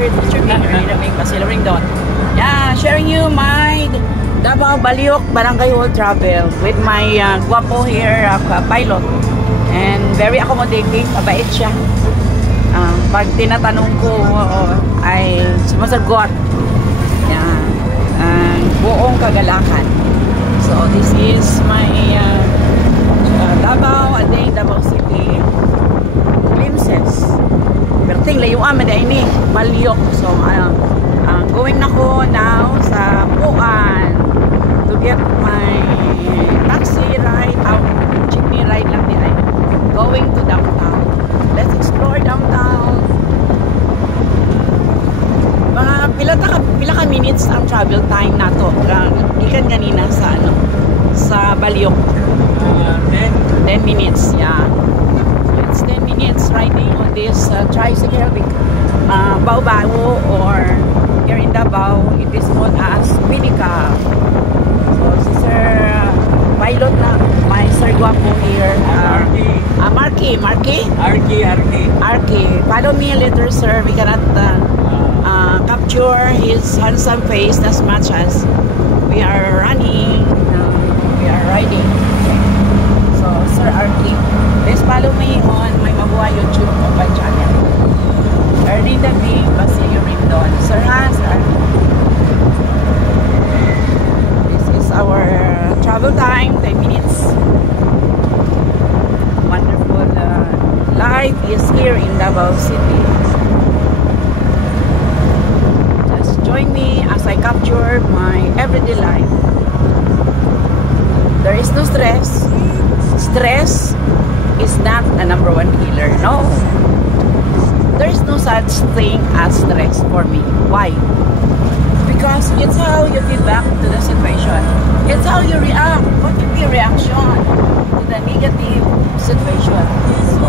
teacher may pasilaring doon. Yeah, sharing you my Davao Baliok Barangay Hall travel with my guwapo here pilot. And very accommodating, mabait siya. Pag tinatanong ko ay sumasagot. Yeah. Buong kagalakan. So this is my Davao, Ading, Davao City glimpses. Berting layuan man ini Baliok. So going na ko now sa Puan to get my taxi ride out, jeepney ride lang di ay going to downtown. Let's explore downtown. Mga pila ka minutes ang travel time nato. Ikan ganina sa Baliok. 10 minutes, yeah. It's 10 minutes riding on this tricycle with Bao or here in Davao, it is known as Pinica. So, si Sir Pilot na, my Sir Guapo here. Marky. Follow me later, sir. We cannot capture his handsome face as much as we are running. We are riding. Okay. So, Sir Arky, please follow me on my Mabuhay YouTube channel. Erdinda B. Basilio Rindon. Sir Arky. This is our travel time, 10 minutes. Wonderful life is here in Davao City. Just join me as I capture my everyday life. There is no stress. Stress is not a #1 killer. No. There is no such thing as stress for me. Why? Because it's how you get back to the situation. It's how you react. What will be your reaction to the negative situation? So,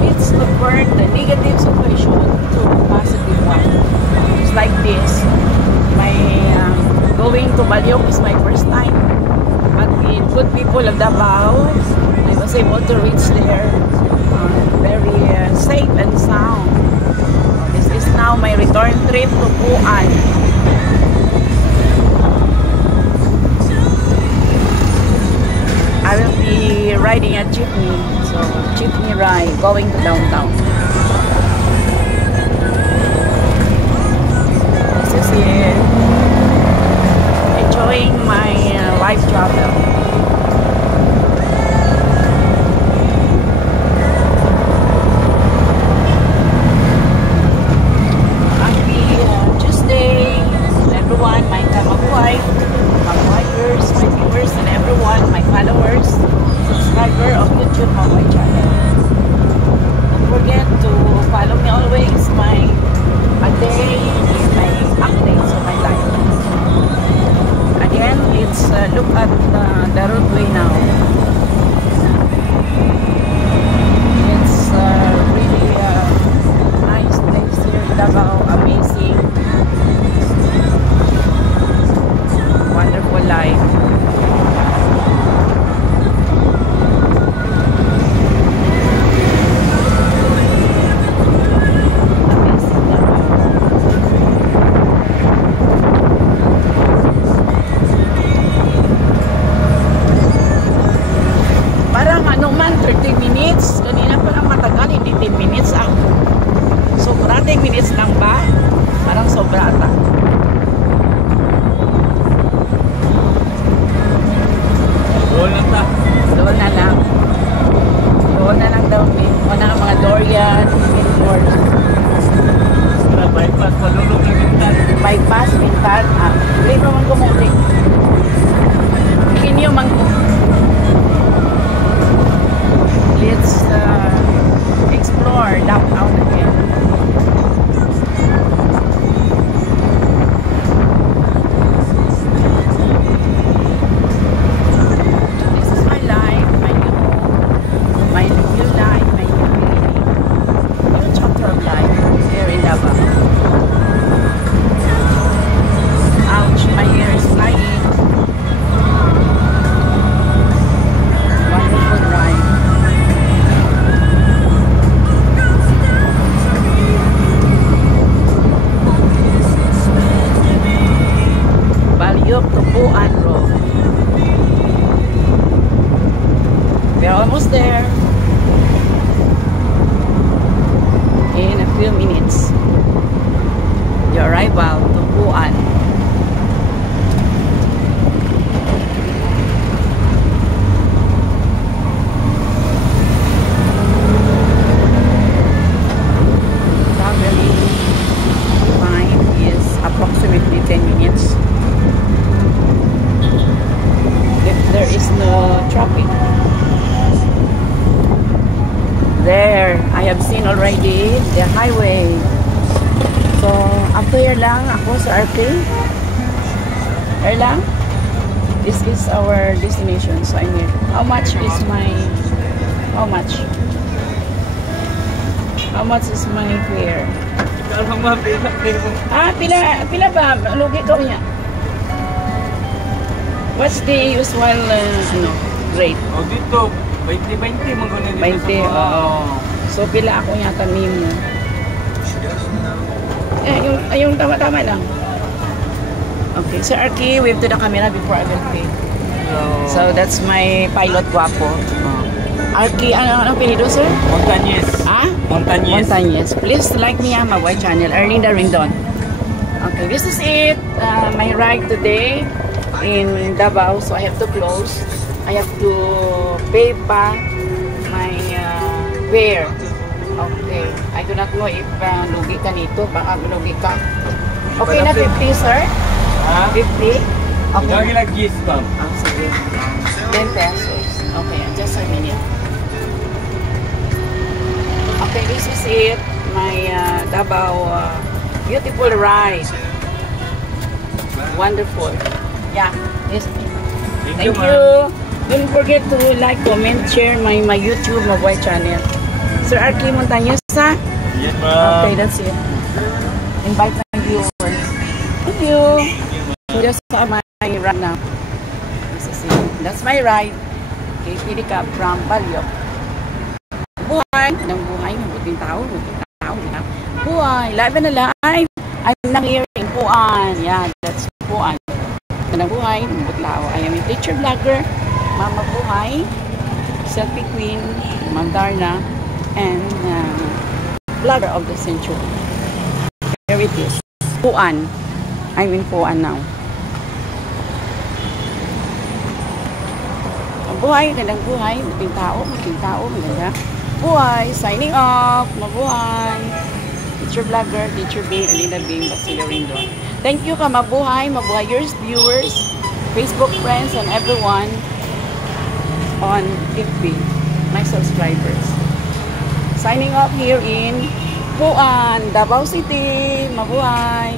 let's convert the negative situation to a positive one. It's like this. My going to Baliok is my first time. But with good people of Davao, I was able to reach there very safe and sound. This is now my return trip to Puan. I will be riding a jeepney, so jeepney ride going to downtown. This is it. Enjoying my life travel. Everyone, my wife, my viewers, and everyone, my followers, subscriber of YouTube Mabuhay channel. Don't forget to follow me always, my day, my updates of my life. Again, let's look at the roadway now. It's really nice place here in Davao, amazing. Wonderful life. Parang ano man, 30 minutes. Kanina pa lang matagal, hindi 10 minutes ang sobra 10 minutes lang ba? Parang sobra ata. Doon na lang daw. O na ang mga Dorian, billboards. Bypass, malulog na Bintan. Bypass, Bintan. Hindi pa man kumuli. Kinyo man ko. Let's explore downtown again. have seen already the highway. So, after here lang ako sa RK. Here lang. This is our destination. So, I'm here. How much is my... How much? How much is my fare? Pila ba? Lugi ko niya. What's the usual rate? Oh, dito, 20-20 mo ganun dito 20, So, pila ako yata mimo. Yung tama-tama lang. Okay, Sir Arky, wave to the camera before I will pay. So, that's my pilot guwapo. Arky, ano pinito, sir? Montañez. Ah? Montañez. Montañez. Please like me my white channel, Erlinda Rindon. Okay, this is it. My ride today in Davao. So, I have to close. I have to pay pa my fare. Okay. I do not know if lugi ka nito. Baka lugi ka. Okay na 50, sir? Ha? 50? Okay. Lagi lang gis, ma'am. Sige. 10 pesos. Okay, just a minute. Okay, this is it. My Davao beautiful ride. Wonderful. Yeah. Yes. Thank you. Don't forget to like, comment, share my YouTube, my white channel. Sir Arky Montañez, ha? Yes, ma'am. Okay, that's it. Invite my viewers. Thank you. So just my ride now. This is it. That's my ride. Okay, pili ka from Balyok. Buhay! Ng buhay, mabuting tao, Buhay! Live and alive! I'm not here in Puan. Yeah, that's Puan. Ng buhay, mabuting tao. I am a teacher vlogger, Mama Buhay, selfie queen, Ma'am Darna, and vlogger of the century. Here it is. Puan. I'm in Puan now. Buhay, gandang buhay, mabuting tao, maganda. Buhay, signing off, mabuhay. Teacher vlogger, Teacher Bing, Erlinda Bing, Basile Rindon. Thank you ka, mabuhay your viewers, Facebook friends, and everyone on FB, my subscribers. Signing off here in Puan, Davao City, mabuhay.